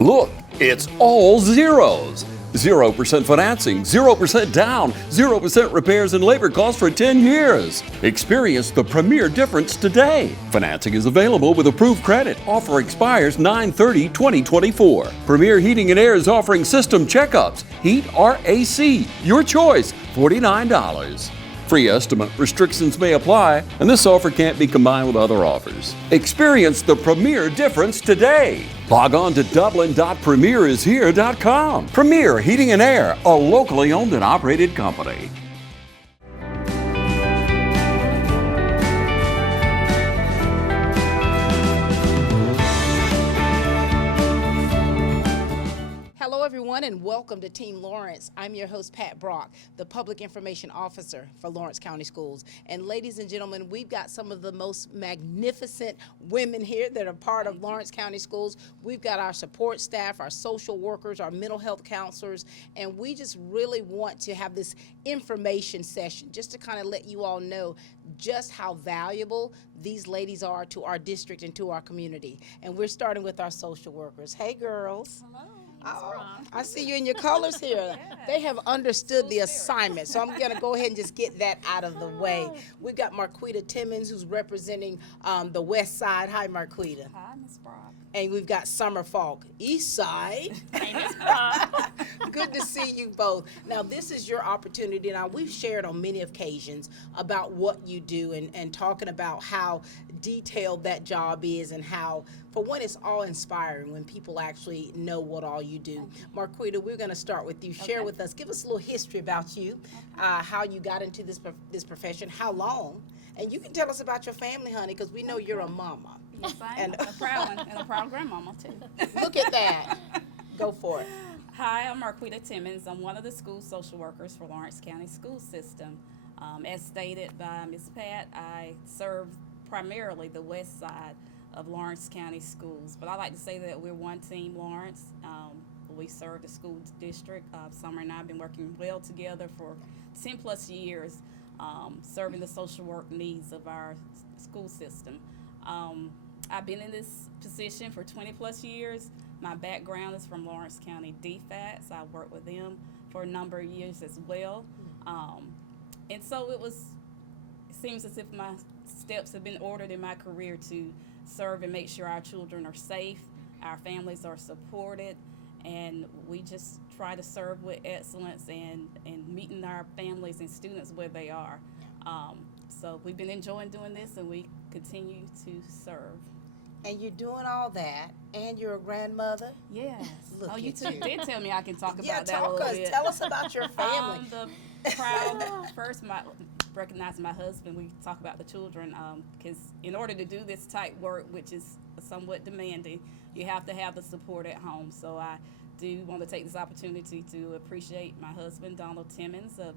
Look, it's all zeros. 0% financing, 0% down, 0% repairs and labor costs for 10 years. Experience the premier difference today. Financing is available with approved credit. Offer expires 9/30/2024. Premier Heating and Air is offering system checkups. Heat or AC, your choice, $49. Free estimate restrictions may apply, and this offer can't be combined with other offers. Experience the premier difference today. Log on to dublin.premierishere.com. Premier Heating and Air, a locally owned and operated company. Hello, everyone, and welcome to Team Lawrence. I'm your host, Pat Brock, the Public Information Officer for Lawrence County Schools. And ladies and gentlemen, we've got some of the most magnificent women here that are part of Lawrence County Schools. We've got our support staff, our social workers, our mental health counselors, and we just really want to have this information session just to kind of let you all know just how valuable these ladies are to our district and to our community. And we're starting with our social workers. Hey, girls. Hello. Oh, I see you in your colors here. They have understood the assignment, so I'm going to go ahead and just get that out of the way. We've got Marquita Timmons, who's representing the West Side. Hi, Marquita. Hi, Ms. Brock. And we've got Summer Falk, East Side. Hey, Ms. Brock. Good to see you both. Now, this is your opportunity. Now, we've shared on many occasions about what you do and talking about how detailed that job is and how, for one, it's all inspiring when people actually know what all you do. Marquita, we're going to start with you. Share with us, give us a little history about you, how you got into this profession, how long, and you can tell us about your family, honey, because we know you're a mama. Yes, I am. A proud one, and a proud grandmama, too. Look at that. Go for it. Hi, I'm Marquita Timmons. I'm one of the school social workers for Lawrence County School System. As stated by Ms. Pat, I serve primarily the west side of Lawrence County Schools, but I like to say that we're one team, Lawrence. We serve the school district. Summer and I have been working well together for 10 plus years, serving the social work needs of our school system. I've been in this position for 20 plus years. My background is from Lawrence County DFATS. I worked with them for a number of years as well. And so it seems as if my steps have been ordered in my career to serve and make sure our children are safe, our families are supported, and we just try to serve with excellence and meeting our families and students where they are. So we've been enjoying doing this, and we continue to serve. And you're doing all that, and you're a grandmother. Yes. Look You at too you. did tell me I can talk Yeah, about that a little bit. tell us about your family. The proud, first, recognizing my husband, we talk about the children, because in order to do this type work, which is somewhat demanding, you have to have the support at home. So I do want to take this opportunity to appreciate my husband, Donald Timmons, of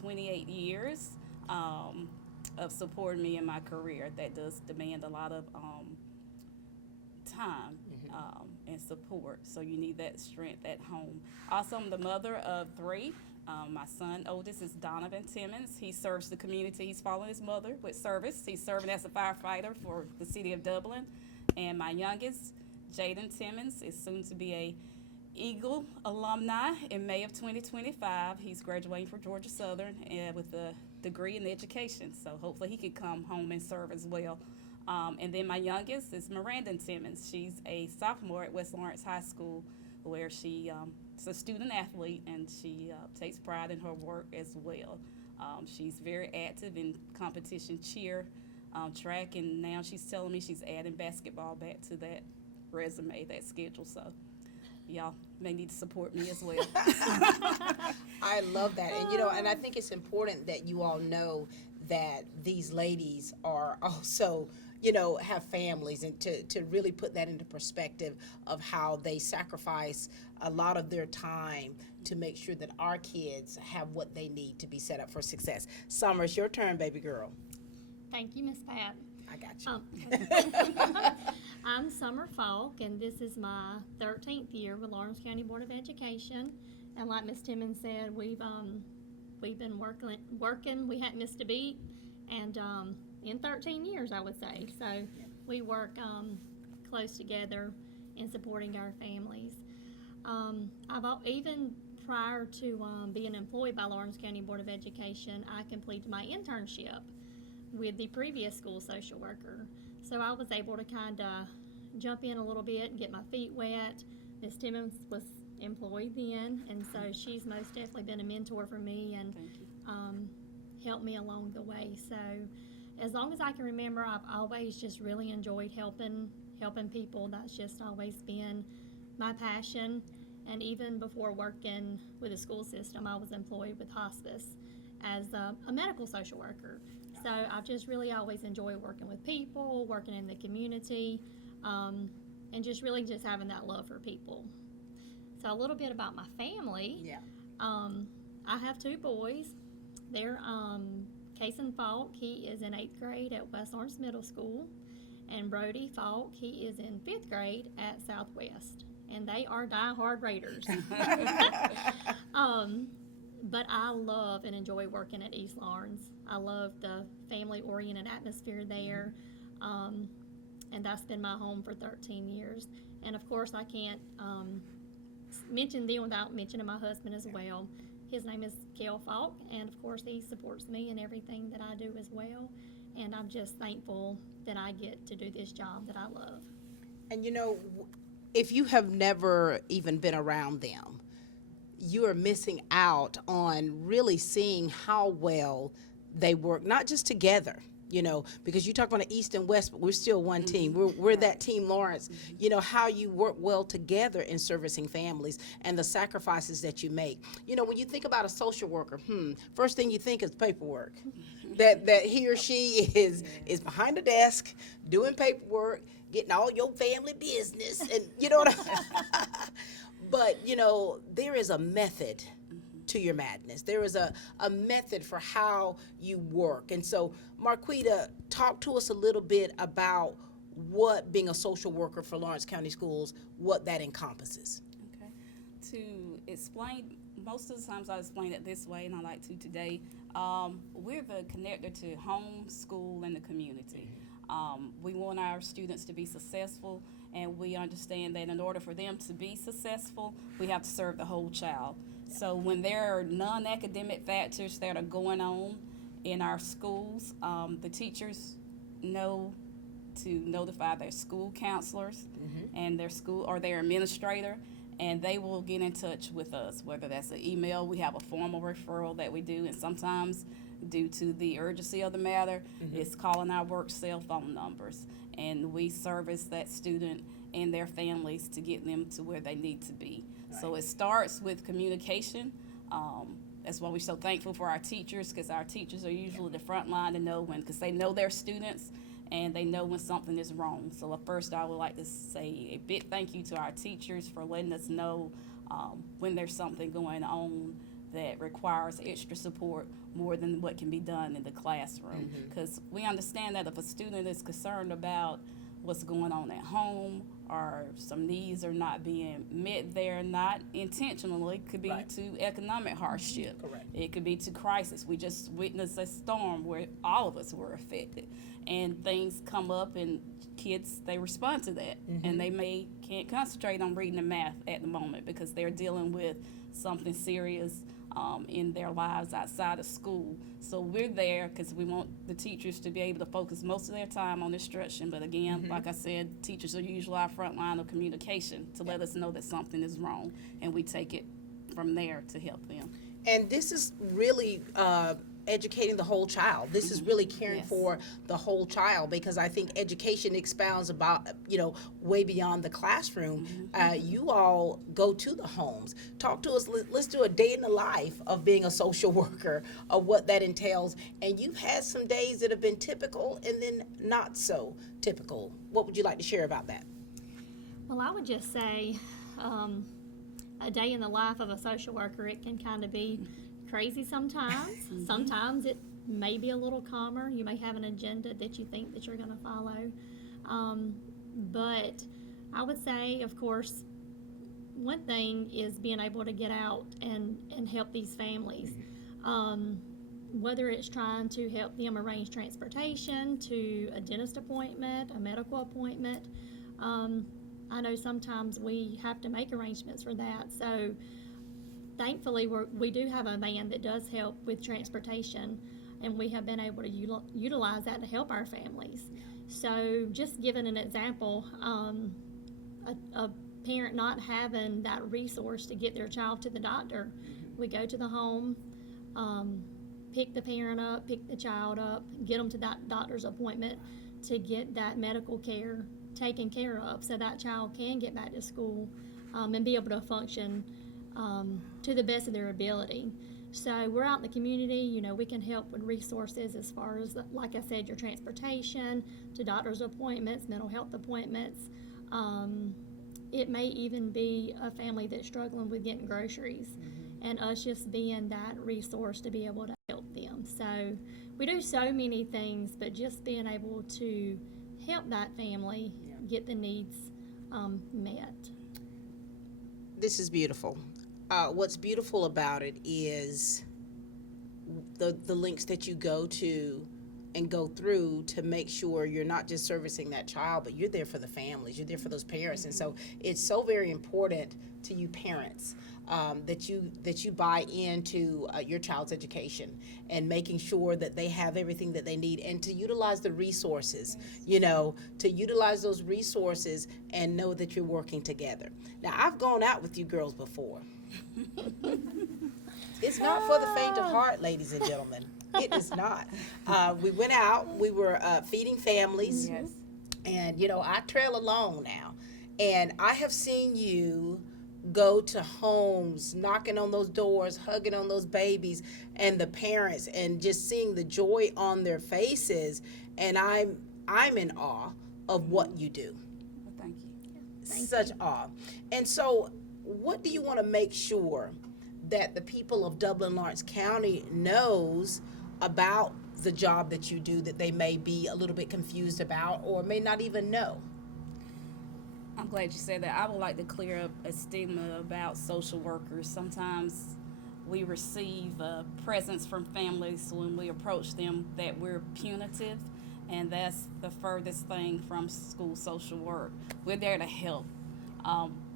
28 years of supporting me in my career. That does demand a lot of time and support, so you need that strength at home. Also, I'm the mother of 3. My son, oldest, is Donovan Timmons. He serves the community. He's following his mother with service. He's serving as a firefighter for the city of Dublin. And my youngest, Jaden Timmons, is soon to be a Eagle alumni in May of 2025. He's graduating from Georgia Southern with a degree in education, so hopefully he can come home and serve as well. And then my youngest is Miranda Timmons. She's a sophomore at West Lawrence High School, where she is a student athlete, and she takes pride in her work as well. She's very active in competition cheer, track, and now she's telling me she's adding basketball back to that resume, that schedule. So y'all may need to support me as well. I love that. And, and I think it's important that you all know that these ladies are also, have families, and to really put that into perspective of how they sacrifice a lot of their time to make sure that our kids have what they need to be set up for success. Summer, it's your turn, baby girl. Thank you, Miss Pat. I got you. I'm Summer Falk, and this is my 13th year with Lawrence County Board of Education. And like Miss Timmons said, we've been working. We hadn't missed a beat, and in 13 years, I would say. So we work close together in supporting our families. Even prior to being employed by Lawrence County Board of Education, I completed my internship with the previous school social worker. So I was able to kind of jump in a little bit and get my feet wet. Ms. Timmons was employed then, and so she's most definitely been a mentor for me and helped me along the way. So as long as I can remember, I've always just really enjoyed helping people. That's just always been my passion. And even before working with the school system, I was employed with hospice as a medical social worker. So I've just really always enjoyed working with people, working in the community, and just really just having that love for people. So a little bit about my family. Yeah. I have 2 boys. They're Kason Falk, he is in 8th grade at West Lawrence Middle School, and Brody Falk, he is in 5th grade at Southwest. And they are die-hard Raiders. But I love and enjoy working at East Lawrence. I love the family-oriented atmosphere there, and that's been my home for 13 years. And of course, I can't mention them without mentioning my husband as well. His name is Kel Falk, and of course, he supports me in everything that I do as well. And I'm just thankful that I get to do this job that I love. And you know, if you have never even been around them, you are missing out on really seeing how well they work, not just together, you know, because you talk about the East and West, but we're still one team. We're that team Lawrence, you know, how you work well together in servicing families and the sacrifices that you make. You know, when you think about a social worker, first thing you think is paperwork. That he or she is behind the desk doing paperwork, getting all your family business, and you know what But, you know, there is a method to your madness. There is a method for how you work. And so, Marquita, talk to us a little bit about what being a social worker for Lawrence County Schools, what that encompasses. Okay. To explain, most of the times I explain it this way, and I like to today. We're the connector to home, school, and the community. We want our students to be successful, and we understand that in order for them to be successful, we have to serve the whole child. So when there are non-academic factors that are going on in our schools, the teachers know to notify their school counselors and their school or their administrator, and they will get in touch with us, whether that's an email. We have a formal referral that we do, and sometimes due to the urgency of the matter, it's calling our work cell phone numbers, and we service that student and their families to get them to where they need to be. Right. So it starts with communication. That's why we're so thankful for our teachers, because our teachers are usually the front line to know when, because they know their students and they know when something is wrong. So first, I would like to say a big thank you to our teachers for letting us know when there's something going on that requires extra support more than what can be done in the classroom. Because we understand that if a student is concerned about what's going on at home or some needs are not being met there, not intentionally, it could be to economic hardship. Correct. It could be to crisis. We just witnessed a storm where all of us were affected, and things come up and kids, they respond to that, and they can't concentrate on reading and math at the moment because they're dealing with something serious in their lives outside of school. So we're there because we want the teachers to be able to focus most of their time on instruction. But again, like I said, teachers are usually our front line of communication to let us know that something is wrong, and we take it from there to help them. And this is really educating the whole child. This is really caring for the whole child, because I think education expounds about, you know, way beyond the classroom. You all go to the homes. Talk to us. Let's do a day in the life of being a social worker, of what that entails. And you've had some days that have been typical and then not so typical. What would you like to share about that? Well, I would just say a day in the life of a social worker, it can kind of be crazy sometimes. Sometimes it may be a little calmer. You may have an agenda that you think that you're going to follow. But I would say, of course, one thing is being able to get out and help these families. Whether it's trying to help them arrange transportation to a dentist appointment, a medical appointment, I know sometimes we have to make arrangements for that. So thankfully, we do have a van that does help with transportation, and we have been able to utilize that to help our families. So just giving an example, a parent not having that resource to get their child to the doctor, we go to the home, pick the parent up, pick the child up, get them to that doctor's appointment to get that medical care taken care of so that child can get back to school and be able to function to the best of their ability. So we're out in the community, you know, we can help with resources as far as, like I said, your transportation, to doctor's appointments, mental health appointments. It may even be a family that's struggling with getting groceries, and us just being that resource to be able to help them. So we do so many things, but just being able to help that family get the needs met. This is beautiful. What's beautiful about it is the links that you go to and go through to make sure you're not just servicing that child, but you're there for the families, you're there for those parents. And so it's so very important to you parents that you buy into your child's education and making sure that they have everything that they need, and to utilize the resources, you know, to utilize those resources and know that you're working together. Now, I've gone out with you girls before. It's not for the faint of heart, ladies and gentlemen. It is not. We went out, we were feeding families. Yes. And, you know, I trail along now. And I have seen you go to homes, knocking on those doors, hugging on those babies and the parents, and just seeing the joy on their faces. And I'm in awe of what you do. Well, thank you. Such awe. And so what do you want to make sure that the people of Dublin-Lawrence County knows about the job that you do that they may be a little bit confused about or may not even know? I'm glad you said that. I would like to clear up a stigma about social workers. Sometimes we receive presents from families when we approach them that we're punitive, and that's the furthest thing from school social work. We're there to help.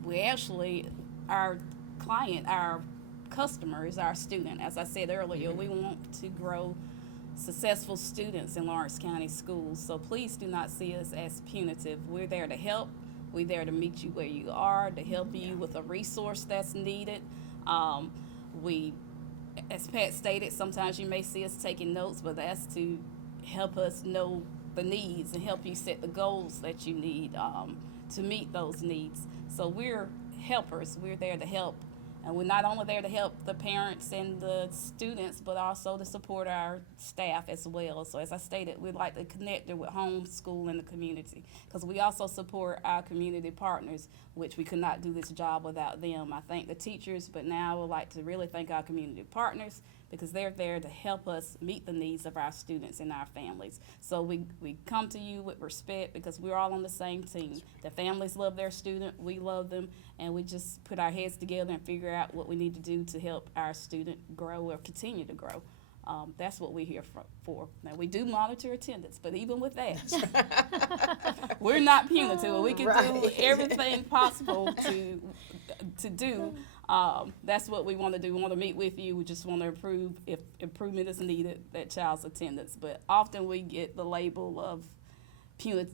We actually, our client, our customer is our student. As I said earlier, we want to grow successful students in Lawrence County schools, so please do not see us as punitive. We're there to help. We're there to meet you where you are, to help you with a resource that's needed. We, as Pat stated, sometimes you may see us taking notes, but that's to help us know the needs and help you set the goals that you need to meet those needs. So we're helpers. We're there to help. And we're not only there to help the parents and the students, but also to support our staff as well. So as I stated, we'd like to connect it with home, school, and the community, because we also support our community partners, which we could not do this job without them. I thank the teachers, but now I would like to really thank our community partners, because they're there to help us meet the needs of our students and our families. So we come to you with respect, because we're all on the same team. The families love their student, we love them, and we just put our heads together and figure out what we need to do to help our student grow or continue to grow. That's what we're here for. Now, we do monitor attendance, but even with that, we're not punitive. We can do everything possible to do. That's what we want to do. We want to meet with you. We just want to improve, if improvement is needed, that child's attendance. But often we get the label of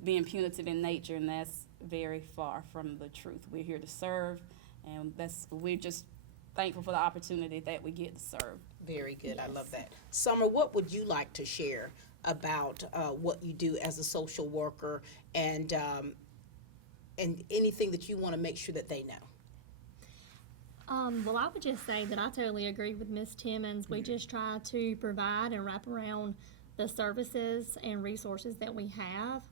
being punitive in nature, and that's very far from the truth. We're here to serve, and we're just thankful for the opportunity that we get to serve. Very good. Yes. I love that. Summer, what would you like to share about what you do as a social worker, and anything that you want to make sure that they know? Well, I would just say that I totally agree with Ms. Timmons. We just try to provide and wrap around the services and resources that we have,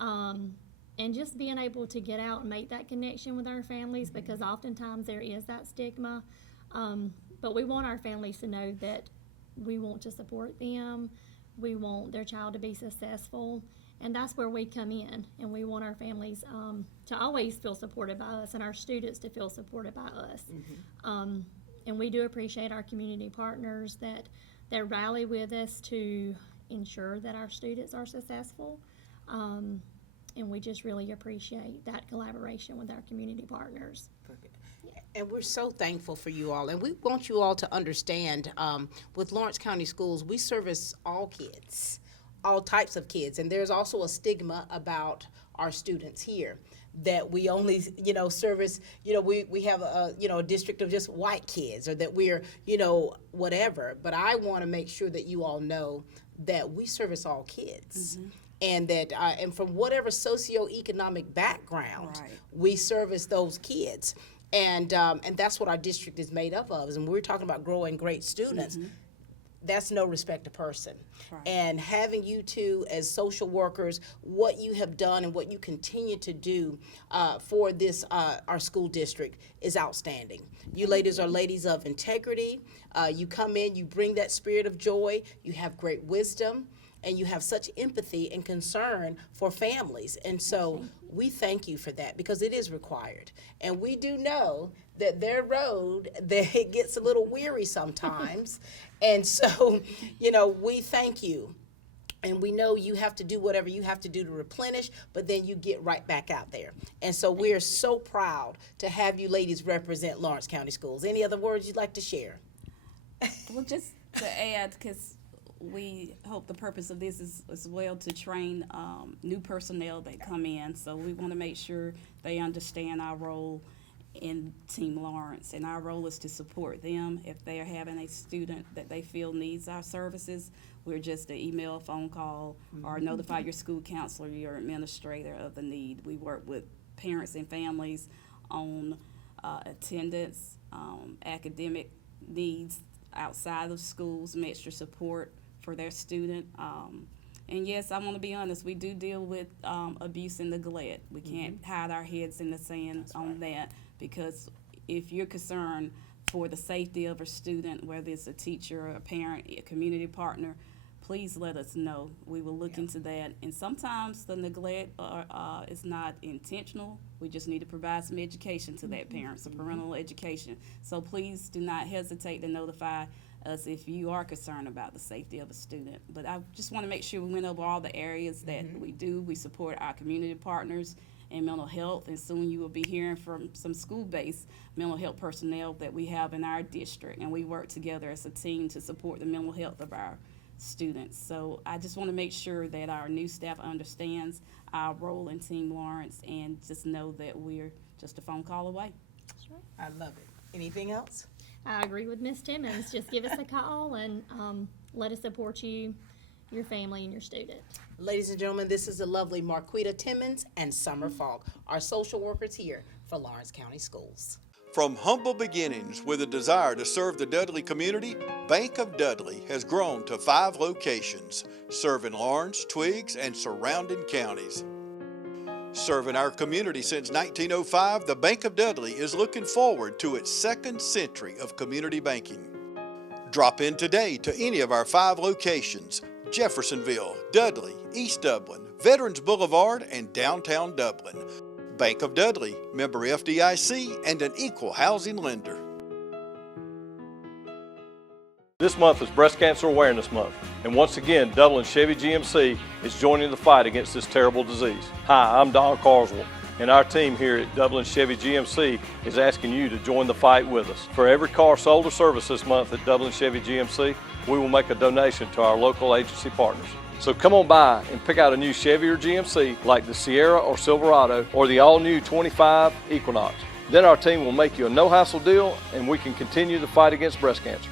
and just being able to get out and make that connection with our families, because oftentimes there is that stigma. But we want our families to know that we want to support them. We want their child to be successful. And that's where we come in, and we want our families to always feel supported by us, and our students to feel supported by us. And we do appreciate our community partners that rally with us to ensure that our students are successful. And we just really appreciate that collaboration with our community partners. And we're so thankful for you all. And we want you all to understand, with Lawrence County Schools, we service all kids, all types of kids. And there's also a stigma about our students here that we only, service, we have a district of just white kids, or that we're, whatever. But I want to make sure that you all know that we service all kids. Mm-hmm. And that, and from whatever socioeconomic background, right, we service those kids. And that's what our district is made up of. And we're talking about growing great students. Mm-hmm. That's no respect to person. Right. And having you two as social workers, what you have done and what you continue to do for this our school district is outstanding. You ladies are ladies of integrity. You come in, you bring that spirit of joy. You have great wisdom. And you have such empathy and concern for families. And so we thank you for that, because it is required. And we do know that their road, that it gets a little weary sometimes. And so, we thank you. And we know you have to do whatever you have to do to replenish, but then you get right back out there. And so we are so proud to have you ladies represent Lawrence County Schools. Any other words you'd like to share? Well, just to add, because we hope the purpose of this is as well to train new personnel that come in. So we want to make sure they understand our role in Team Lawrence. And our role is to support them. If they are having a student that they feel needs our services, we're just an email, phone call, or notify your school counselor, your administrator of the need. We work with parents and families on attendance, academic needs outside of schools, some extra support for their student. And yes, I want to be honest, we do deal with abuse and neglect. We can't hide our heads in the sand on that, because if you're concerned for the safety of a student, whether it's a teacher, a parent, a community partner, please let us know. We will look into that. And sometimes the neglect is not intentional. We just need to provide some education to that parent, some parental education. So please do not hesitate to notify us if you are concerned about the safety of a student. But I just want to make sure we went over all the areas that we do. We support our community partners in mental health, and soon you will be hearing from some school-based mental health personnel that we have in our district, and we work together as a team to support the mental health of our students. So I just want to make sure that our new staff understands our role in Team Lawrence, and just know that we're just a phone call away. That's right. I love it. Anything else? I agree with Ms. Timmons. Just give us a call and let us support you, your family, and your student. Ladies and gentlemen, this is the lovely Marquita Timmons and Summer Falk, our social workers here for Lawrence County Schools. From humble beginnings with a desire to serve the Dudley community, Bank of Dudley has grown to 5 locations, serving Lawrence, Twiggs, and surrounding counties. Serving our community since 1905, the Bank of Dudley is looking forward to its 2nd century of community banking. Drop in today to any of our 5 locations: Jeffersonville, Dudley, East Dublin, Veterans Boulevard, and downtown Dublin. Bank of Dudley, member FDIC, and an equal housing lender. This month is Breast Cancer Awareness Month, and once again, Dublin Chevy GMC is joining the fight against this terrible disease. Hi, I'm Don Carswell, and our team here at Dublin Chevy GMC is asking you to join the fight with us. For every car sold or serviced this month at Dublin Chevy GMC, we will make a donation to our local agency partners. So come on by and pick out a new Chevy or GMC like the Sierra or Silverado or the all-new 25 Equinox. Then our team will make you a no-hassle deal, and we can continue the fight against breast cancer.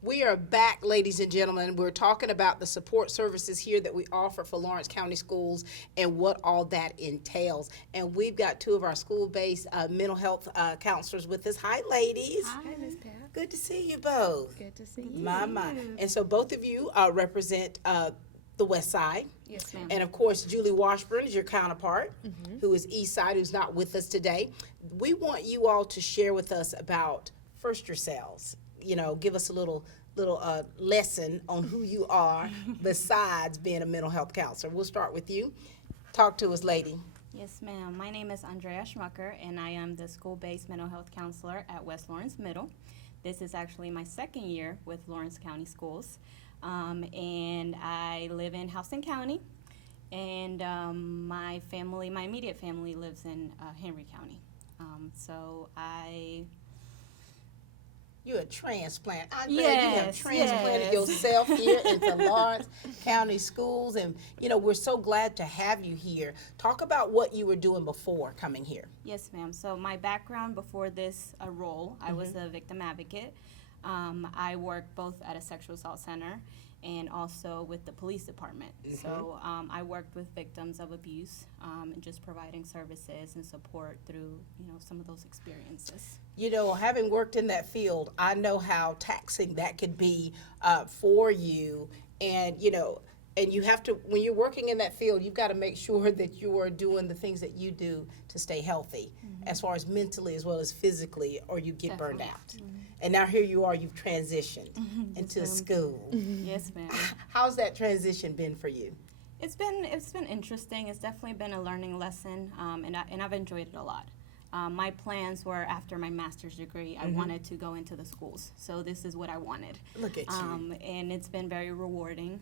We are back, ladies and gentlemen. We're talking about the support services here that we offer for Lawrence County Schools and what all that entails. And we've got 2 of our school-based mental health counselors with us. Hi, ladies. Hi, Ms. Pat. Good to see you both. Good to see you. My. And so both of you represent the West Side. Yes, ma'am. And of course, Julie Washburn is your counterpart, who is East Side, who's not with us today. We want you all to share with us about first yourselves. Give us a little lesson on who you are besides being a mental health counselor. We'll start with you. Talk to us, lady. Yes, ma'am. My name is Andrea Schmucker, and I am the school-based mental health counselor at West Lawrence Middle. This is actually my 2nd year with Lawrence County Schools, and I live in Houston County. And my immediate family lives in Henry County. So You're a transplant. Andrea, you have Yes, transplanted yes. yourself here into Lawrence County Schools, and we're so glad to have you here. Talk about what you were doing before coming here. Yes, ma'am. So my background before this role, I was a victim advocate. I worked both at a sexual assault center and also with the police department. So I worked with victims of abuse and just providing services and support through, some of those experiences. Having worked in that field, I know how taxing that could be for you. And, and you have to, when you're working in that field, you've got to make sure that you are doing the things that you do to stay healthy, as far as mentally as well as physically, or you get burned out. And now here you are, you've transitioned into school. Yes, ma'am. How's that transition been for you? It's been interesting. It's definitely been a learning lesson, and I've enjoyed it a lot. My plans were after my master's degree, I wanted to go into the schools. So this is what I wanted. Look at you. And it's been very rewarding.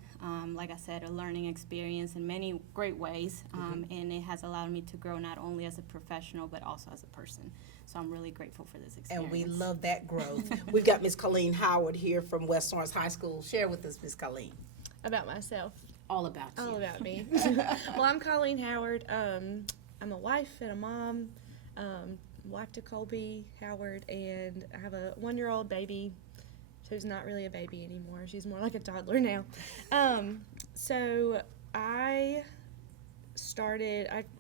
Like I said, a learning experience in many great ways. And it has allowed me to grow not only as a professional, but also as a person. So I'm really grateful for this experience. And we love that growth. We've got Ms. Colleen Howard here from West Lawrence High School. Share with us, Ms. Colleen. About myself. All about you. All about me. Well, I'm Colleen Howard. I'm a wife and a mom, wife to Colby Howard, and I have a 1-year-old baby who's not really a baby anymore. She's more like a toddler now. So I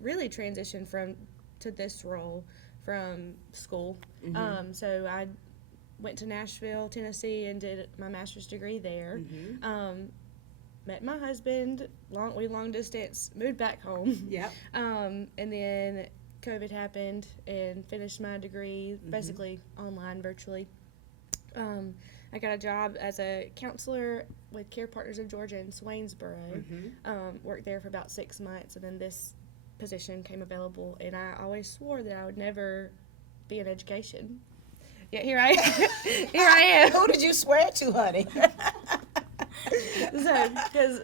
really transitioned to this role from school. So I went to Nashville, Tennessee, and did my master's degree there. Met my husband, we long distance, moved back home. Yep. And then COVID happened and finished my degree basically online, virtually. I got a job as a counselor with Care Partners of Georgia in Swainsboro. Worked there for about 6 months, and then this position came available, and I always swore that I would never be in education. Yet here I am. Who did you swear to, honey? So, because,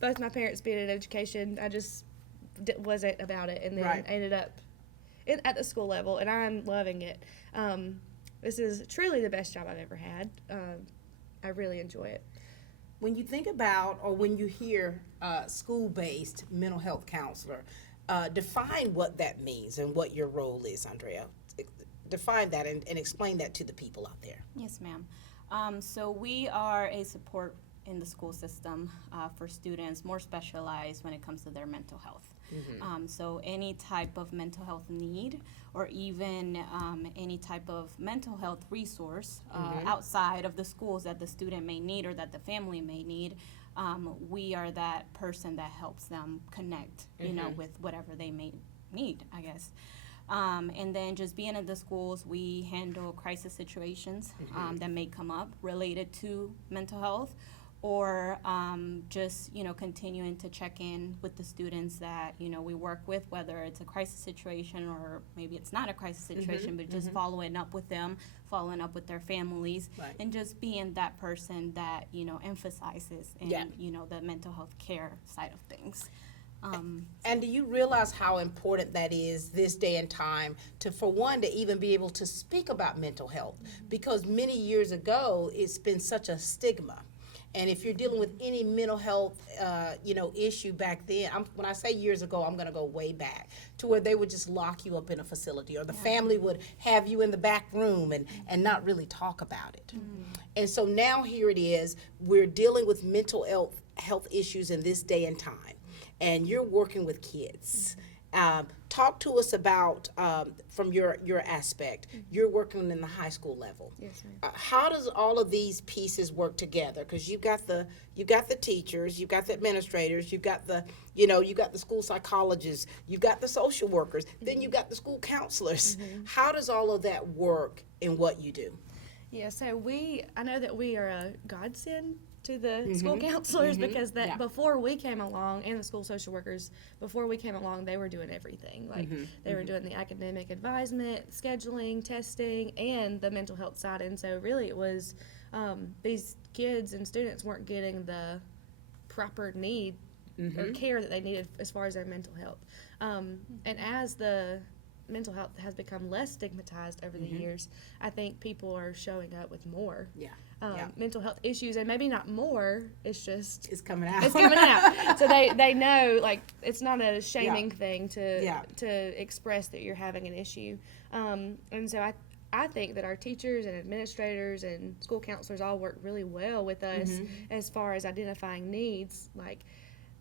both my parents being in education, I just wasn't about it, and then ended up at the school level, and I'm loving it. This is truly the best job I've ever had. I really enjoy it. When you think about, or when you hear school-based mental health counselor, define what that means and what your role is, Andrea. Define that and explain that to the people out there. Yes, ma'am. So we are a support in the school system for students more specialized when it comes to their mental health. So any type of mental health need, or even any type of mental health resource outside of the schools that the student may need or that the family may need, we are that person that helps them connect, with whatever they may need, I guess. And then just being in the schools, we handle crisis situations that may come up related to mental health, or just, continuing to check in with the students that, we work with, whether it's a crisis situation or maybe it's not a crisis situation, but just following up with them, following up with their families, and just being that person that, emphasizes in, the mental health care side of things. And do you realize how important that is this day and time for one, to even be able to speak about mental health? Because many years ago, it's been such a stigma. And if you're dealing with any mental health, issue back then, when I say years ago, I'm going to go way back to where they would just lock you up in a facility, or the family would have you in the back room and not really talk about it. And so now here it is, we're dealing with mental health issues in this day and time, and you're working with kids. Talk to us about, from your aspect, you're working in the high school level. Yes, ma'am. How does all of these pieces work together? Because you've got the teachers, you've got the administrators, you've got the school psychologists, you've got the social workers, then you've got the school counselors. How does all of that work in what you do? Yeah, so I know that we are a godsend to the school counselors, because before we came along, and the school social workers, before we came along, they were doing everything. Like they were doing the academic advisement, scheduling, testing, and the mental health side. And so really it was these kids and students weren't getting the proper need or care that they needed as far as their mental health. And as the mental health has become less stigmatized over the years, I think people are showing up with more mental health issues, and maybe not more, it's just It's coming out. it's coming out. So they know, like, it's not a shaming thing to express that you're having an issue. And so I think that our teachers and administrators and school counselors all work really well with us as far as identifying needs, like,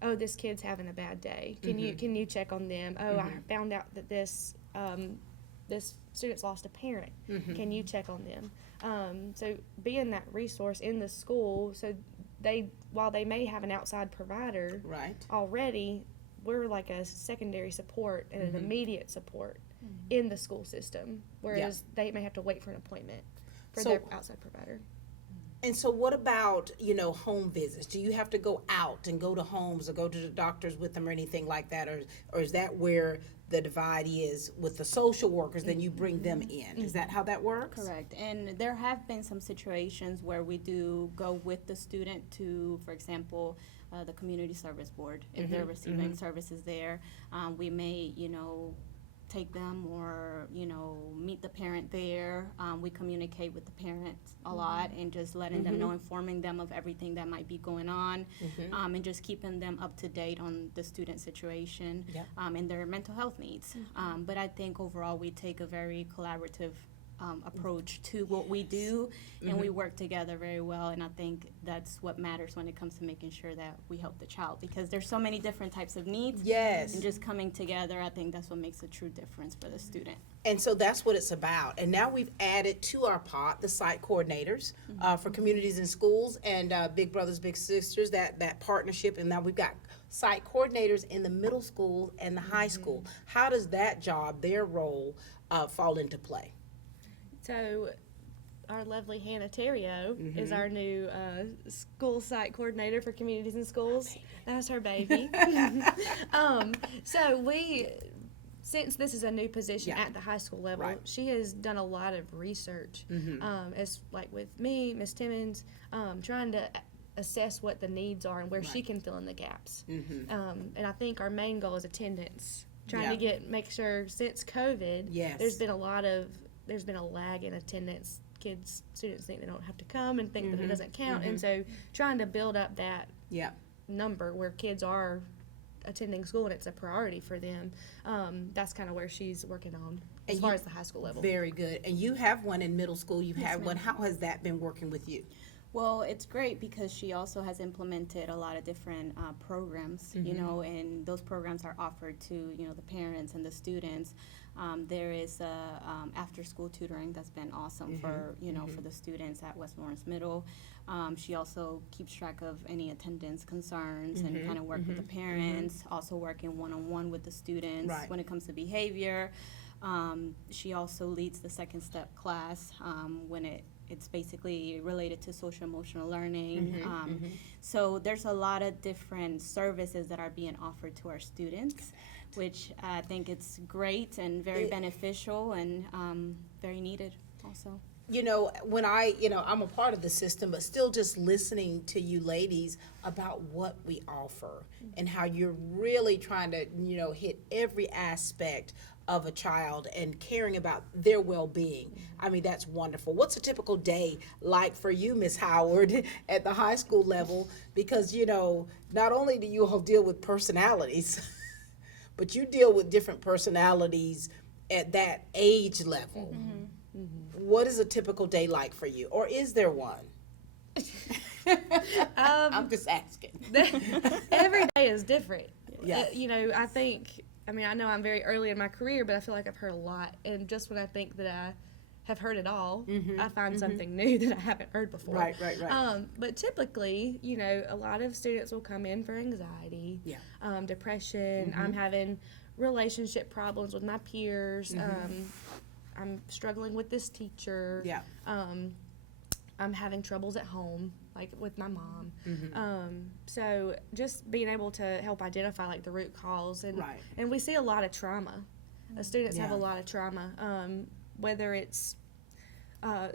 oh, this kid's having a bad day. Can you check on them? Oh, I found out that this student's lost a parent. Can you check on them? So being that resource in the school, so while they may have an outside provider already, we're like a secondary support and an immediate support in the school system, whereas they may have to wait for an appointment for their outside provider. And so what about, home visits? Do you have to go out and go to homes or go to the doctors with them or anything like that? Or is that where the divide is with the social workers, then you bring them in? Is that how that works? Correct. And there have been some situations where we do go with the student to, for example, the community service board. If they're receiving services there, we may, take them or, meet the parent there. We communicate with the parents a lot and just letting them know, informing them of everything that might be going on, and just keeping them up to date on the student situation and their mental health needs. But I think overall we take a very collaborative approach to what we do, and we work together very well, and I think that's what matters when it comes to making sure that we help the child, because there's so many different types of needs. Yes. And just coming together, I think that's what makes a true difference for the student. And so that's what it's about. And now we've added to our pot the site coordinators for communities and schools, and Big Brothers Big Sisters, that partnership. And now we've got site coordinators in the middle school and the high school. How does that job, their role, fall into play? So our lovely Hannah Terrio is our new school site coordinator for communities and schools. That was her baby. So since this is a new position at the high school level, she has done a lot of research, as like with me, Miss Timmons, trying to assess what the needs are and where she can fill in the gaps. And I think our main goal is attendance, trying to make sure since COVID, there's been a lag in attendance. Students think they don't have to come and think that it doesn't count. And so trying to build up that number where kids are attending school and it's a priority for them, that's kind of where she's working on as far as the high school level. Very good. And you have one in middle school. You have one. How has that been working with you? Well, it's great because she also has implemented a lot of different programs, and those programs are offered to, the parents and the students. There is after-school tutoring that's been awesome for the students at West Lawrence Middle. She also keeps track of any attendance concerns and kind of work with the parents, also working one-on-one with the students when it comes to behavior. She also leads the second step class when it's basically related to social emotional learning. So there's a lot of different services that are being offered to our students, which I think it's great and very beneficial and very needed also. When I'm a part of the system, but still just listening to you ladies about what we offer and how you're really trying to, hit every aspect of a child and caring about their well-being. I mean, that's wonderful. What's a typical day like for you, Ms. Howard, at the high school level? Because, not only do you all deal with personalities, but you deal with different personalities at that age level. What is a typical day like for you? Or is there one? I'm just asking. Every day is different. I know I'm very early in my career, but I feel like I've heard a lot. And just when I think that I have heard it all, I find something new that I haven't heard before. Right. But typically, a lot of students will come in for anxiety, depression. I'm having relationship problems with my peers. I'm struggling with this teacher. I'm having troubles at home, like with my mom. So just being able to help identify like the root cause, and we see a lot of trauma. The students have a lot of trauma, whether it's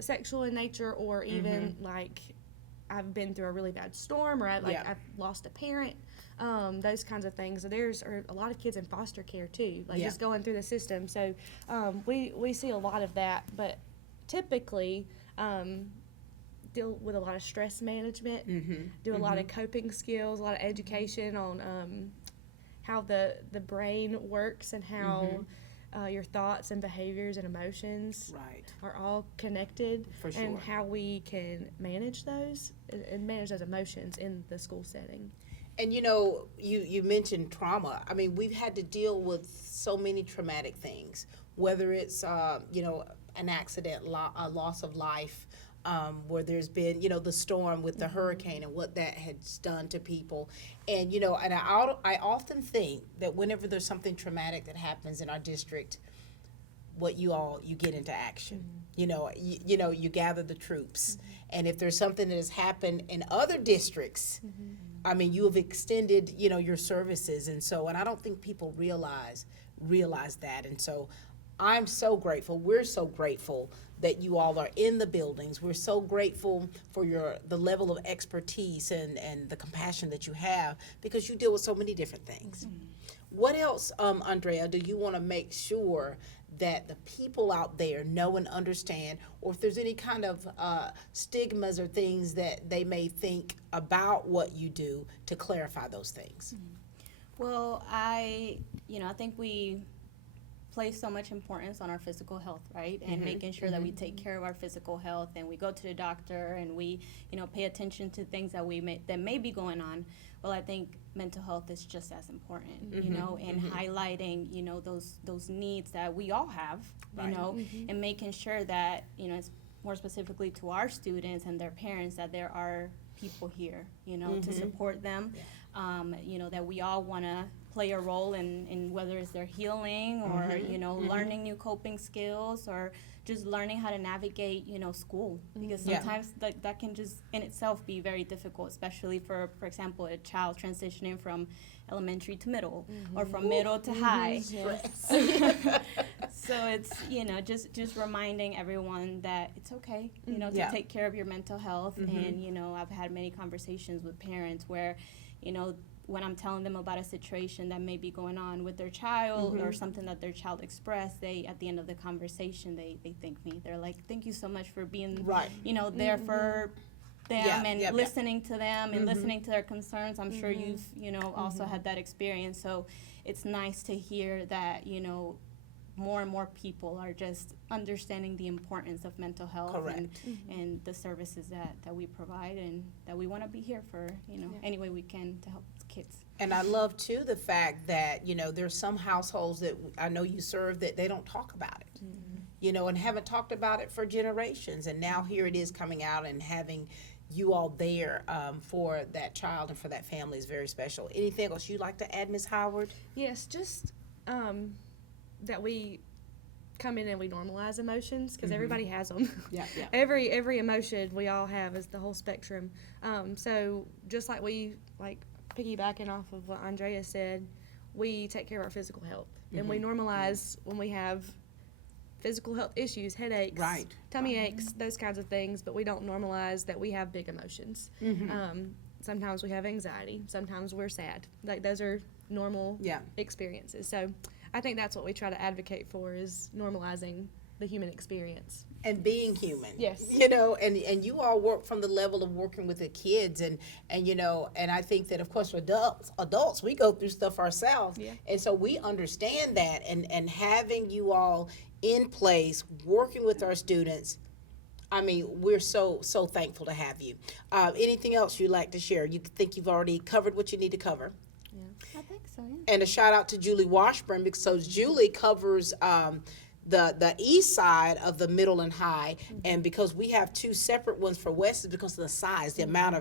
sexual in nature or even like I've been through a really bad storm or I've lost a parent. those kinds of things. There's a lot of kids in foster care too, like Yeah. just going through the system. So we see a lot of that, but typically deal with a lot of stress management, do a lot of coping skills, a lot of education on how the brain works and how your thoughts and behaviors and emotions Right. are all connected, For and sure. how we can manage those and manage those emotions in the school setting. And you mentioned trauma. I mean, we've had to deal with so many traumatic things, whether it's an accident, a loss of life, where there's been the storm with the hurricane and what that has done to people. And and I often think that whenever there's something traumatic that happens in our district, what you get into action. You gather the troops, and if there's something that has happened in other districts, I mean, you have extended your services, and I don't think people realize that. And so I'm so grateful. We're so grateful that you all are in the buildings. We're so grateful for the level of expertise and the compassion that you have, because you deal with so many different things. What else, Andrea, do you want to make sure that the people out there know and understand, or if there's any kind of stigmas or things that they may think about what you do, to clarify those things? Well, I think we place so much importance on our physical health, right? And making sure that we take care of our physical health, and we go to the doctor, and we, pay attention to things that that may be going on. Well, I think mental health is just as important, and highlighting, those needs that we all have, and making sure that, it's more specifically to our students and their parents, that there are people here, to support them, that we all want to play a role in whether it's their healing or, learning new coping skills, or just learning how to navigate, school. Because sometimes that can just in itself be very difficult, especially for example, a child transitioning from elementary to middle, or from middle to high. So it's, just reminding everyone that it's okay, to take care of your mental health. And, I've had many conversations with parents where, when I'm telling them about a situation that may be going on with their child, or something that their child expressed, at the end of the conversation, they thank me. They're like, thank you so much for being, there for them, and listening to them, and listening to their concerns. I'm sure you've, also had that experience. So it's nice to hear that, more and more people are just understanding the importance of mental health. And the services that we provide, and that we want to be here for, any way we can to help kids. And I love too the fact that there's some households that I know you serve that they don't talk about it, and haven't talked about it for generations, and now here it is coming out, and having you all there for that child and for that family is very special. Anything else you'd like to add, Ms. Howard? Yes, just that we come in and we normalize emotions, because everybody has them. Every emotion we all have is the whole spectrum. So just like we piggybacking off of what Andrea said, we take care of our physical health, and we normalize when we have physical health issues, headaches, tummy aches, those kinds of things, but we don't normalize that we have big emotions. Sometimes we have anxiety, sometimes we're sad. Like, those are normal experiences. So I think that's what we try to advocate for, is normalizing the human experience. And being human. Yes. And you all work from the level of working with the kids, and I think that, of course, for adults, we go through stuff ourselves. And so we understand that, and having you all in place, working with our students, I mean, we're so thankful to have you. Anything else you'd like to share? You think you've already covered what you need to cover? I think so, yeah. And a shout out to Julie Washburn, because Julie covers the east side of the middle and high, and because we have two separate ones for west, is because of the size, the amount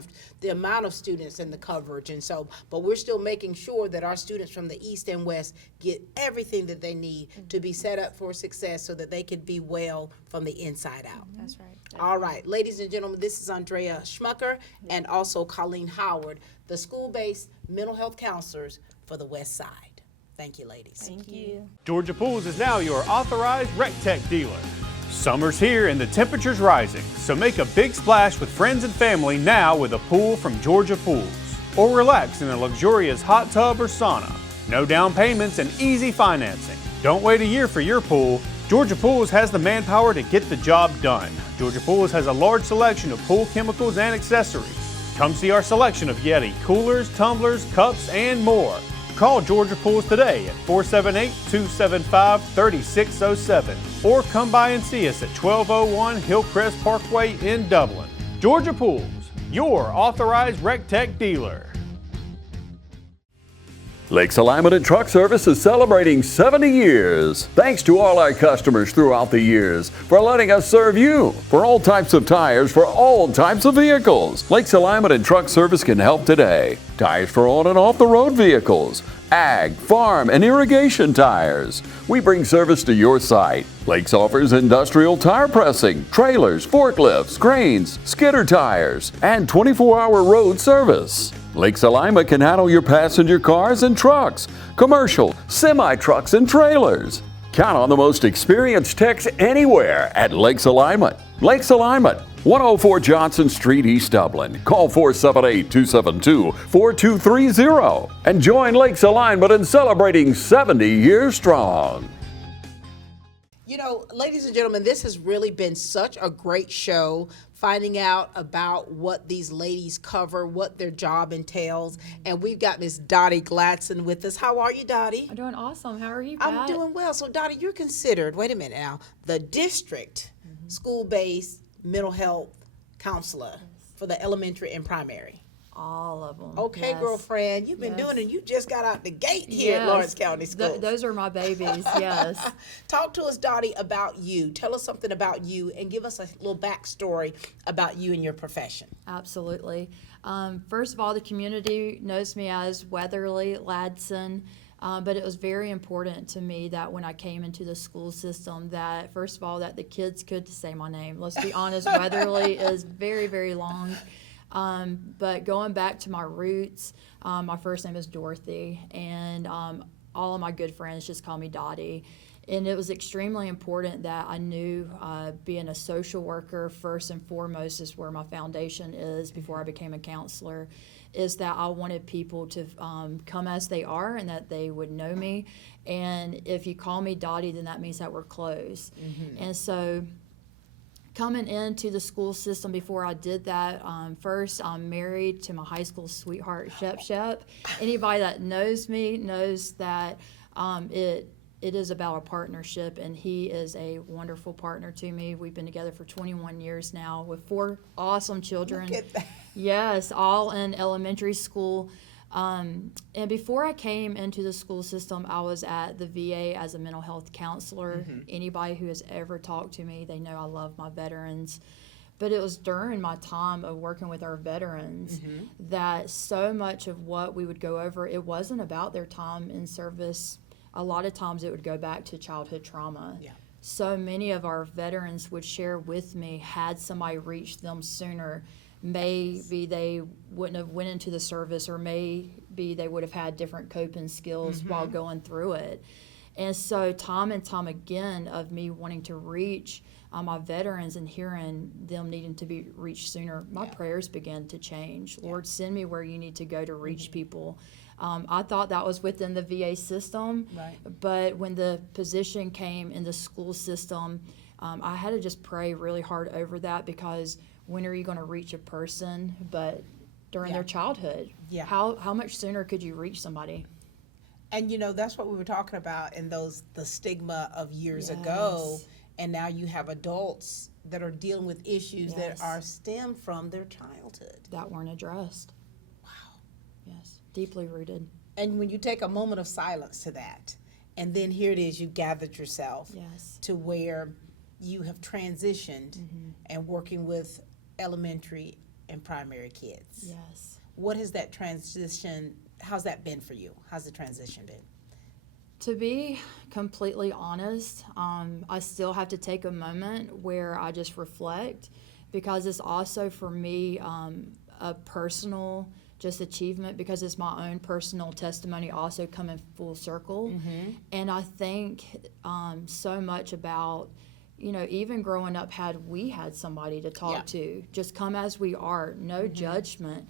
of students and the coverage. And so, but we're still making sure that our students from the east and west get everything that they need to be set up for success, so that they can be well from the inside out. That's right. All right, ladies and gentlemen, this is Andrea Schmucker and also Colleen Howard, the school-based mental health counselors for the West Side. Thank you, ladies. Thank you. Georgia Pools is now your authorized Rec Tech dealer. Summer's here and the temperature's rising, so make a big splash with friends and family now with a pool from Georgia Pools. or relax in a luxurious hot tub or sauna. No down payments and easy financing. Don't wait a year for your pool. Georgia Pools has the manpower to get the job done. Georgia Pools has a large selection of pool chemicals and accessories. Come see our selection of Yeti coolers, tumblers, cups, and more. Call Georgia Pools today at 478-275-3607 or come by and see us at 1201 Hillcrest Parkway in Dublin. Georgia Pools, your authorized rec tech dealer. Lakes Alignment and Truck Service is celebrating 70 years. Thanks to all our customers throughout the years for letting us serve you. For all types of tires for all types of vehicles, Lakes Alignment and Truck Service can help today. Tires for on and off the road vehicles, ag, farm, and irrigation tires. We bring service to your site. Lakes offers industrial tire pressing, trailers, forklifts, cranes, skidder tires, and 24-hour road service. Lakes Alignment can handle your passenger cars and trucks, commercial, semi-trucks, and trailers. Count on the most experienced techs anywhere at Lakes Alignment. Lakes Alignment, 104 Johnson Street, East Dublin. Call 478-272-4230 and join Lakes Alignment in celebrating 70 years strong. You know, ladies and gentlemen, this has really been such a great show, finding out about what these ladies cover, what their job entails. And we've got Miss Dottie Gladson with us. How are you, Dottie? I'm doing awesome. How are you, Pat? I'm doing well. So, Dottie, you're considered, wait a minute now, the district school-based mental health counselor for the elementary and primary. All of them. Okay, yes. girlfriend, you've been doing it. You just got out the gate here at Yes. Lawrence County Schools. Those are my babies, yes. Talk to us, Dottie, about you. Tell us something about you and give us a little backstory about you and your profession. Absolutely. First of all, the community knows me as Weatherly Ladson. But it was very important to me that when I came into the school system that, first of all, that the kids could say my name. Let's be honest, Weatherly is very, very long. But going back to my roots, my first name is Dorothy, and all of my good friends just call me Dottie. And it was extremely important that I knew being a social worker, first and foremost, is where my foundation is before I became a counselor, is that I wanted people to come as they are and that they would know me. And if you call me Dottie, then that means that we're close. Mm-hmm. And so coming into the school system, before I did that, first I'm married to my high school sweetheart, Shep Shep. Anybody that knows me knows that it is about a partnership, and he is a wonderful partner to me. We've been together for 21 years now with 4 awesome children. Look at that. Yes, all in elementary school. And before I came into the school system, I was at the VA as a mental health counselor. Mm-hmm. Anybody who has ever talked to me, they know I love my veterans. But it was during my time of working with our veterans that so much of what we would go over, it wasn't about their time in service. A lot of times it would go back to childhood trauma. Yeah. So many of our veterans would share with me, had somebody reached them sooner, maybe they wouldn't have went into the service, or maybe they would have had different coping skills while going through it. And so time and time again of me wanting to reach my veterans and hearing them needing to be reached sooner, my prayers began to change. Lord, send me where you need to go to reach people. I thought that was within the VA system, but when the position came in the school system, I had to just pray really hard over that, because when are you going to reach a person but during their childhood? Yeah. How much sooner could you reach somebody? And you know, that's what we were talking about in the stigma of years ago, and now you have adults that are dealing with issues that are stemmed from their childhood. That weren't addressed. Wow. Yes, deeply rooted. And when you take a moment of silence to that, and then here it is, you gathered yourself to where you have transitioned and working with elementary and primary kids. Yes. What has that transition, how's that been for you? How's the transition been? To be completely honest, I still have to take a moment where I just reflect, because it's also for me a personal just achievement, because it's my own personal testimony also coming full circle. And I think so much about, you know, even growing up, had we had somebody to talk to, just come as we are, no judgment.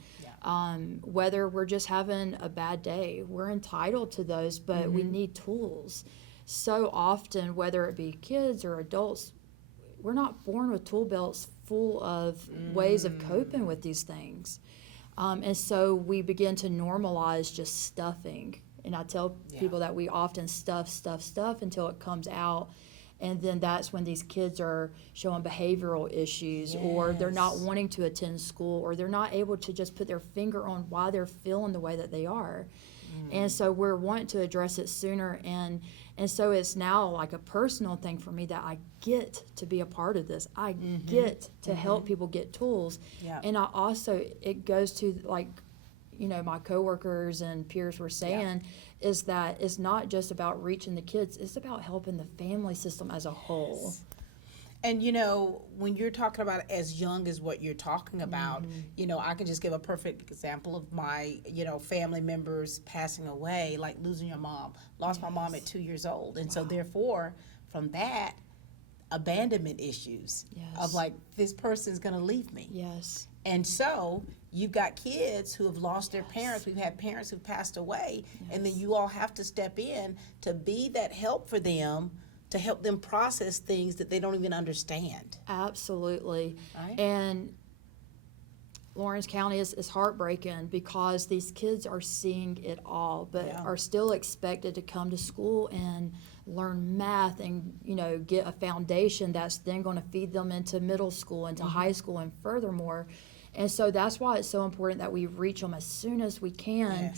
Whether we're just having a bad day, we're entitled to those, but we need tools. So often, whether it be kids or adults, we're not born with tool belts full of ways of coping with these things. And so we begin to normalize just stuffing. And I tell people that we often stuff until it comes out. And then that's when these kids are showing behavioral issues, or they're not wanting to attend school, or they're not able to just put their finger on why they're feeling the way that they are. And so we're wanting to address it sooner. And so it's now like a personal thing for me that I get to be a part of this. I get to help people get tools. And I also, it goes to like, you know, my coworkers and peers were saying, is that it's not just about reaching the kids, it's about helping the family system as a whole. And you know, when you're talking about as young as what you're talking about, you know, I can just give a perfect example of my, you know, family members passing away, like losing your mom. Lost my mom at 2 years old. And so therefore, from that, abandonment issues of like, this person's gonna leave me. And so you've got kids who have lost their parents. We've had parents who've passed away. And then you all have to step in to be that help for them, to help them process things that they don't even understand. Absolutely. And Lawrence County is heartbreaking because these kids are seeing it all, but are still expected to come to school and learn math and, you know, get a foundation that's then going to feed them into middle school, into high school, and furthermore. And so that's why it's so important that we reach them as soon as we can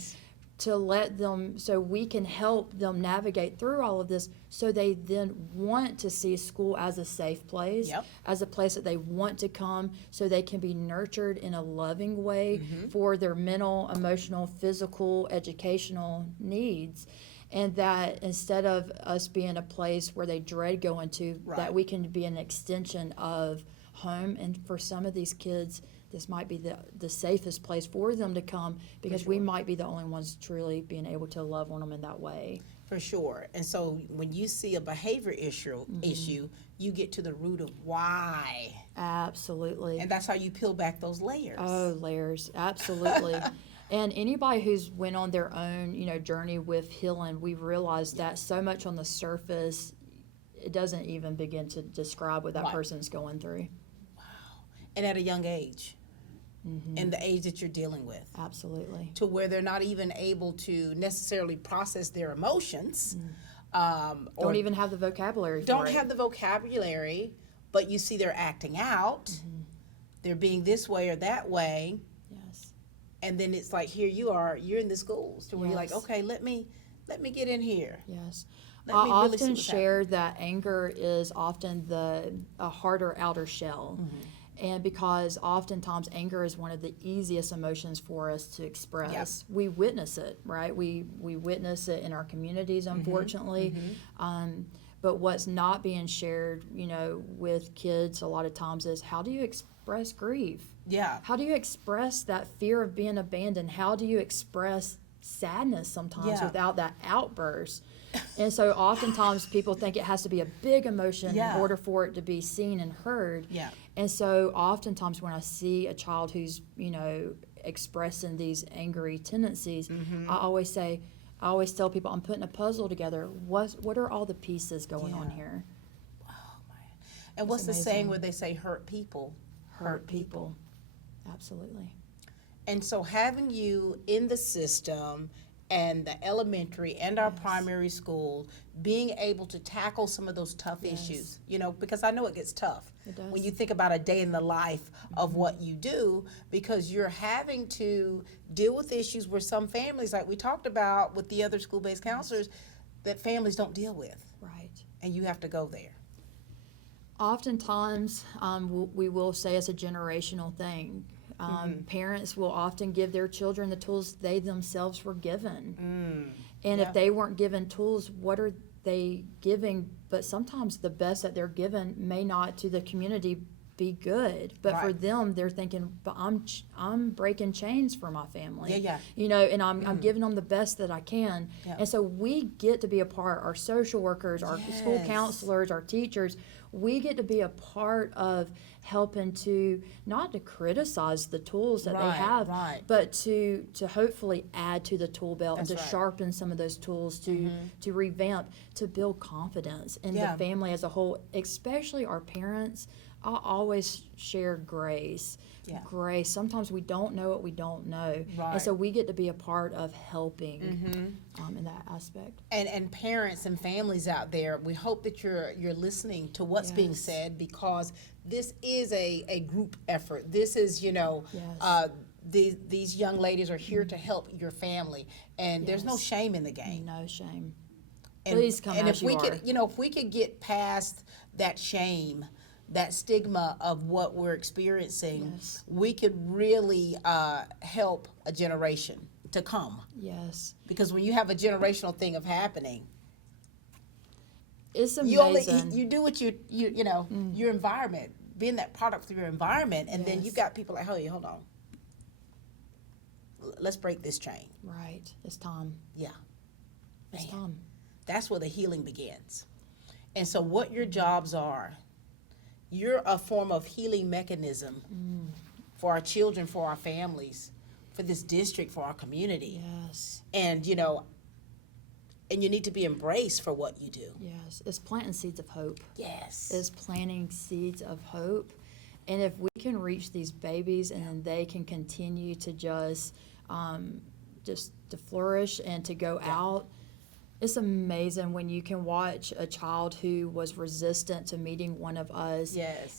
to let them, so we can help them navigate through all of this, so they then want to see school as a safe place, as a place that they want to come, so they can be nurtured in a loving way for their mental, emotional, physical, educational needs. And that instead of us being a place where they dread going to, that we can be an extension of home. And for some of these kids, this might be the safest place for them to come, because we might be the only ones truly being able to love on them in that way. For sure. And so when you see a behavior issue, you get to the root of why. Absolutely. And that's how you peel back those layers. Oh, layers. Absolutely. And anybody who's went on their own, you know, journey with healing, we've realized that so much on the surface, it doesn't even begin to describe what that person's going through. Wow. And at a young age. And the age that you're dealing with. Absolutely. To where they're not even able to necessarily process their emotions. Don't even have the vocabulary for it. Don't have the vocabulary, but you see they're acting out. They're being this way or that way. And then it's like, here you are, you're in the schools, to where you're like, okay, let me get in here. I often share that anger is often a harder outer shell. And because oftentimes anger is one of the easiest emotions for us to express. We witness it, right? We witness it in our communities, unfortunately. But what's not being shared, you know, with kids a lot of times is, how do you express grief? How do you express that fear of being abandoned? How do you express sadness sometimes without that outburst? And so oftentimes people think it has to be a big emotion in order for it to be seen and heard. And so oftentimes when I see a child who's, you know, expressing these angry tendencies, I always tell people, I'm putting a puzzle together. What are all the pieces going on here? Oh, man. And what's the saying where they say hurt people hurt people? Absolutely. And so having you in the system and the elementary and our primary school, being able to tackle some of those tough issues, you know, because I know it gets tough. It does. When you think about a day in the life of what you do, because you're having to deal with issues where some families, like we talked about with the other school-based counselors, that families don't deal with. And you have to go there. Oftentimes, we will say it's a generational thing. Parents will often give their children the tools they themselves were given. And if they weren't given tools, what are they giving? But sometimes the best that they're given may not to the community be good. But for them, they're thinking, but I'm breaking chains for my family. You know, and I'm giving them the best that I can. And so we get to be a part, our social workers, our school counselors, our teachers, we get to be a part of helping to not to criticize the tools that they have, but to hopefully add to the tool belt and to sharpen some of those tools to revamp, to build confidence in the family as a whole, especially our parents. I always share grace. Grace. Sometimes we don't know what we don't know, and so we get to be a part of helping in that aspect. And parents and families out there, we hope that you're listening to what's being said, because this is a group effort. This is, these young ladies are here to help your family, and there's no shame in the game. No shame. And, Please come and as if you we are. could, if we could get past that shame, that stigma of what we're experiencing, we could really help a generation to come. Yes. Because when you have a generational thing of happening, it's amazing. You do what your environment, being that product of your environment, and then you've got people like, hey, hold on, let's break this chain. Right. It's time. Yeah. It's time. That's where the healing begins. And so what your jobs are, you're a form of healing mechanism for our children, for our families, for this district, for our community. Yes. And, and you need to be embraced for what you do. Yes. It's planting seeds of hope. Yes. It's planting seeds of hope. And if we can reach these babies and they can continue to just to flourish and to go out, it's amazing when you can watch a child who was resistant to meeting one of us,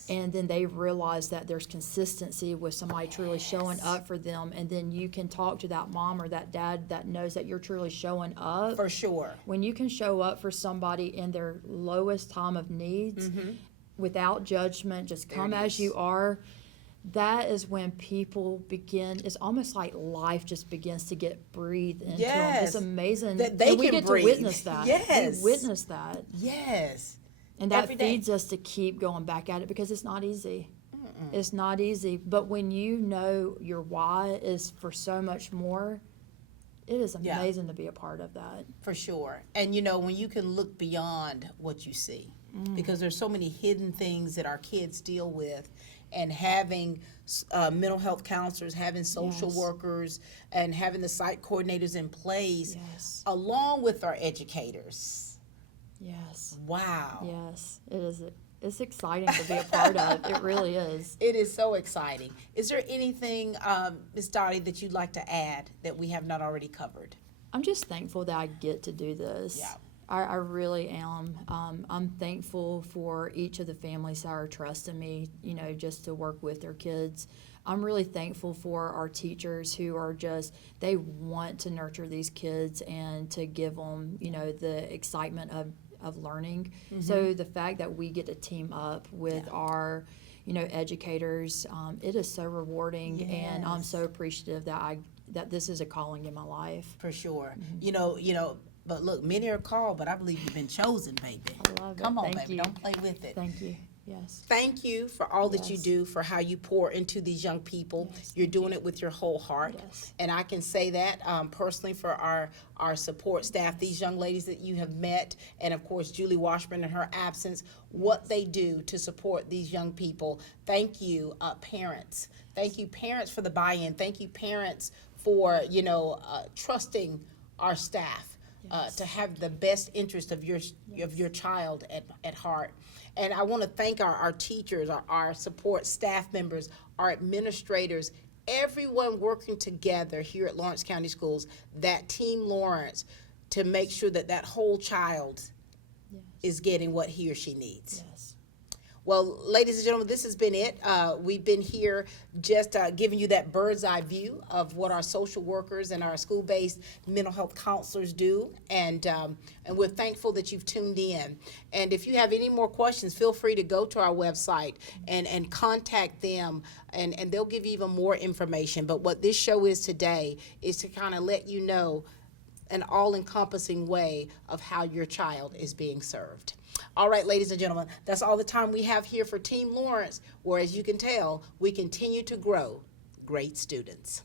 and then they realize that there's consistency with somebody truly showing up for them, and then you can talk to that mom or that dad that knows that you're truly showing up. For sure. When you can show up for somebody in their lowest time of needs, without judgment, just come as you are, that is when people begin, it's almost like life just begins to get breathed into them. It's amazing that they we can get breathe. To witness that. Yes. We witness that. Yes. And that feeds us to keep going back at it, because it's not easy. It's not easy. But when you know your why is for so much more, it is amazing to be a part of that. For sure. And when you can look beyond what you see, because there's so many hidden things that our kids deal with, and having mental health counselors, having social workers, and having the site coordinators in place, along with our educators. Yes. Wow. Yes, it is. It's exciting to be a part of. It really is. It is so exciting. Is there anything, Ms. Dottie, that you'd like to add that we have not already covered? I'm just thankful that I get to do this. Yeah. I really am. I'm thankful for each of the families that are trusting me, just to work with their kids. I'm really thankful for our teachers who are they want to nurture these kids and to give them, the excitement of learning. So the fact that we get to team up with our, educators, it is so rewarding, and I'm so appreciative that this is a calling in my life. For sure. But look, many are called, but I believe you've been chosen, baby. I love it. Come on, Thank baby. you. Don't play with it. Thank you. Yes. Thank you for all that you do, for how you pour into these young people. You're doing it with your whole heart. Yes. And I can say that personally for our support staff, these young ladies that you have met, and of course Julie Washburn in her absence, what they do to support these young people. Thank you, parents. Thank you, parents, for the buy-in. Thank you, parents, for trusting our staff. To have the best interest of your child at heart. And I want to thank our teachers, our support staff members, our administrators, everyone working together here at Lawrence County Schools, that Team Lawrence, to make sure that whole child is getting what he or she needs. Yes. Well, ladies and gentlemen, this has been it. We've been here just giving you that bird's eye view of what our social workers and our school-based mental health counselors do, and we're thankful that you've tuned in. And if you have any more questions, feel free to go to our website and contact them, and they'll give you even more information. But what this show is today is to kind of let you know an all-encompassing way of how your child is being served. All right, ladies and gentlemen, that's all the time we have here for Team Lawrence, where, as you can tell, we continue to grow great students.